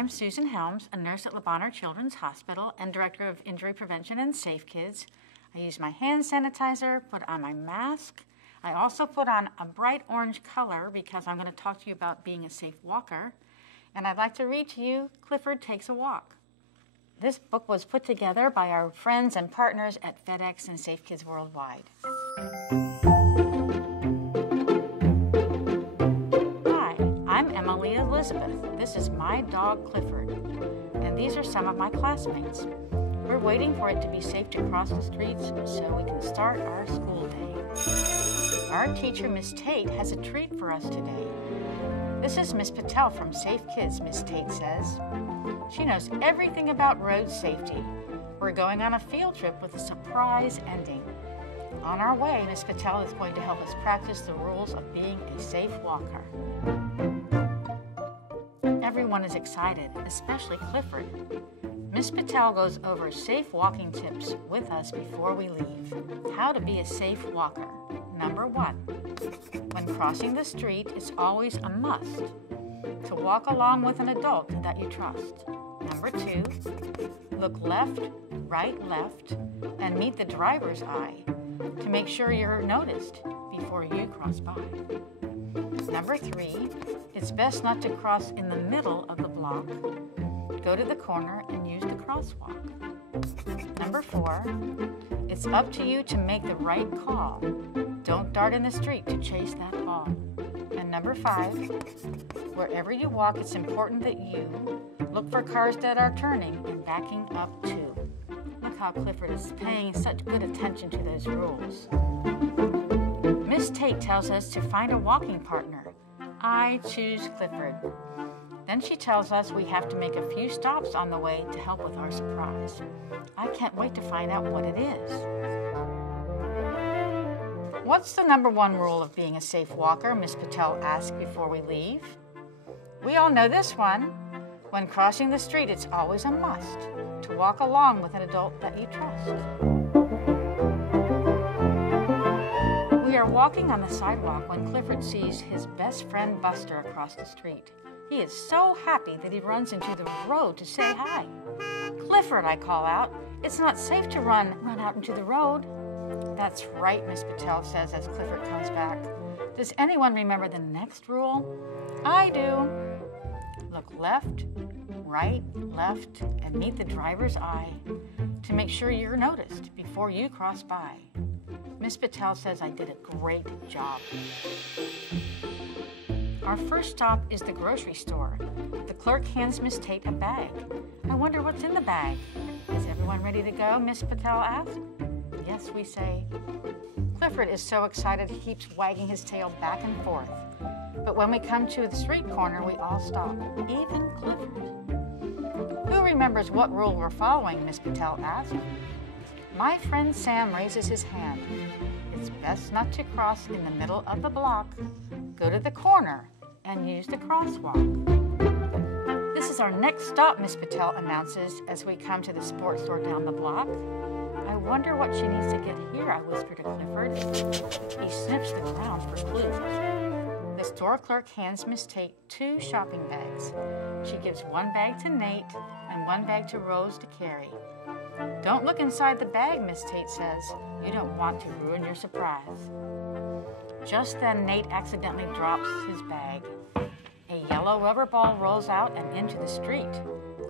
I'm Susan Helms, a nurse at Bonheur Children's Hospital and Director of Injury Prevention and Safe Kids. I use my hand sanitizer, put on my mask. I also put on a bright orange color because I'm going to talk to you about being a safe walker. And I'd like to read to you Clifford Takes a Walk. This book was put together by our friends and partners at FedEx and Safe Kids Worldwide. I'm Emily Elizabeth. This is my dog Clifford, and these are some of my classmates. We're waiting for it to be safe to cross the streets so we can start our school day. Our teacher, Miss Tate, has a treat for us today. This is Miss Patel from Safe Kids, Miss Tate says. She knows everything about road safety. We're going on a field trip with a surprise ending. On our way, Miss Patel is going to help us practice the rules of being a safe walker. Everyone is excited, especially Clifford. Miss Patel goes over safe walking tips with us before we leave. How to be a safe walker. Number 1, when crossing the street, it's always a must to walk along with an adult that you trust. Number 2, look left, right, left, and meet the driver's eye to make sure you're noticed before you cross by. Number 3, it's best not to cross in the middle of the block. Go to the corner and use the crosswalk. Number 4, it's up to you to make the right call. Don't dart in the street to chase that ball. And number 5, wherever you walk, it's important that you look for cars that are turning and backing up too. Look how Clifford is paying such good attention to those rules. Miss Tate tells us to find a walking partner. I choose Clifford. Then she tells us we have to make a few stops on the way to help with our surprise. I can't wait to find out what it is. What's the number 1 rule of being a safe walker? Miss Patel asked before we leave. We all know this one. When crossing the street, it's always a must to walk along with an adult that you trust. We are walking on the sidewalk when Clifford sees his best friend Buster across the street. He is so happy that he runs into the road to say hi. Clifford, I call out, it's not safe to run out into the road. That's right, Miss Patel says as Clifford comes back. Does anyone remember the next rule? I do. Look left, right, left, and meet the driver's eye to make sure you're noticed before you cross by. Miss Patel says I did a great job. Our first stop is the grocery store. The clerk hands Miss Tate a bag. I wonder what's in the bag. Is everyone ready to go? Miss Patel asks. Yes, we say. Clifford is so excited he keeps wagging his tail back and forth. But when we come to the street corner, we all stop, even Clifford. Who remembers what rule we're following? Miss Patel asks. My friend Sam raises his hand. It's best not to cross in the middle of the block. Go to the corner and use the crosswalk. This is our next stop, Miss Patel announces as we come to the sports store down the block. I wonder what she needs to get here, I whisper to Clifford. He sniffs the ground for clues. The store clerk hands Miss Tate 2 shopping bags. She gives 1 bag to Nate and 1 bag to Rose to carry. Don't look inside the bag, Miss Tate says. You don't want to ruin your surprise. Just then, Nate accidentally drops his bag. A yellow rubber ball rolls out and into the street.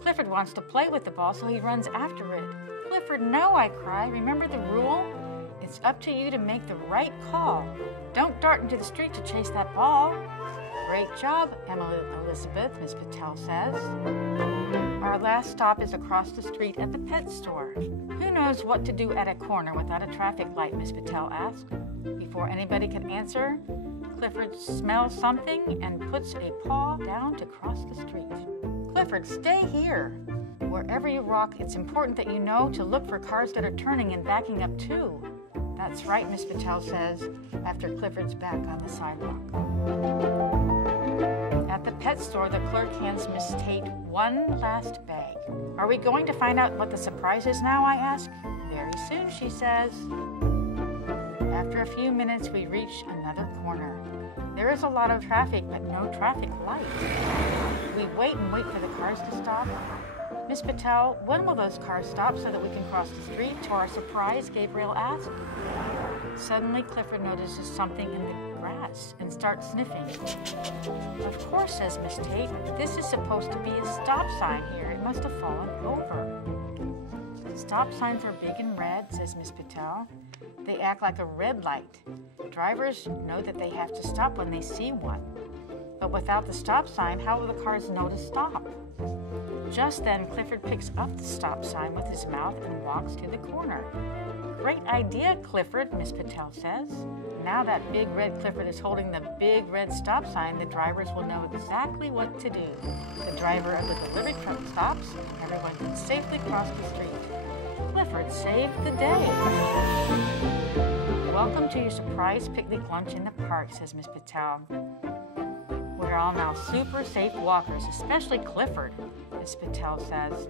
Clifford wants to play with the ball, so he runs after it. Clifford, no, I cry. Remember the rule? It's up to you to make the right call. Don't dart into the street to chase that ball. Great job, Emily Elizabeth, Miss Patel says. Our last stop is across the street at the pet store. Who knows what to do at a corner without a traffic light, Miss Patel asked. Before anybody can answer, Clifford smells something and puts a paw down to cross the street. Clifford, stay here. Wherever you walk, it's important that you know to look for cars that are turning and backing up too. That's right, Miss Patel says, after Clifford's back on the sidewalk. At the pet store, the clerk hands Miss Tate 1 last bag. Are we going to find out what the surprise is now, I ask. Very soon, she says. After After a few minutes, we reach another corner. There is a lot of traffic, but no traffic lights. We wait and wait for the cars to stop. Miss Patel, when will those cars stop so that we can cross the street? To our surprise, Gabriel asked. Suddenly, Clifford notices something in the grass and starts sniffing. Of course, says Miss Tate, this is supposed to be a stop sign here. It must have fallen over. Stop signs are big and red, says Miss Patel. They act like a red light. Drivers know that they have to stop when they see one. But without the stop sign, how will the cars know to stop? Just then, Clifford picks up the stop sign with his mouth and walks to the corner. Great idea, Clifford, Miss Patel says. Now that big red Clifford is holding the big red stop sign, the drivers will know exactly what to do. The driver of the delivery truck stops, and everyone can safely cross the street. Clifford saved the day. Welcome to your surprise picnic lunch in the park, says Miss Patel. We're all now super safe walkers, especially Clifford, Miss Patel says.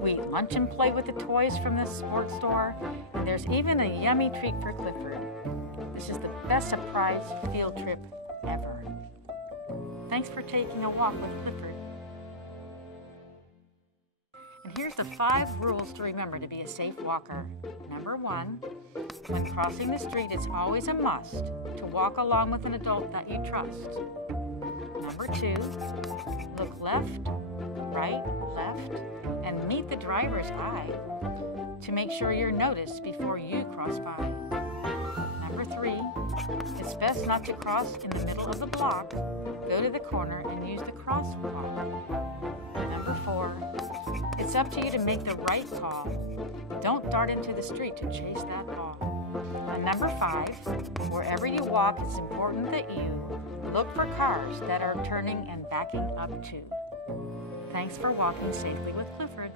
We eat lunch and play with the toys from the sports store, and there's even a yummy treat for Clifford. This is the best surprise field trip ever. Thanks for taking a walk with Clifford. And here's the 5 rules to remember to be a safe walker. Number 1, when crossing the street, it's always a must to walk along with an adult that you trust. Number 2, look left, right, left, and meet the driver's eye to make sure you're noticed before you cross by. Number 3, it's best not to cross in the middle of the block. Go to the corner and use the crosswalk. Number 4, it's up to you to make the right call. Don't dart into the street to chase that ball. And number 5, wherever you walk, it's important that you look for cars that are turning and backing up too. Thanks for walking safely with Clifford.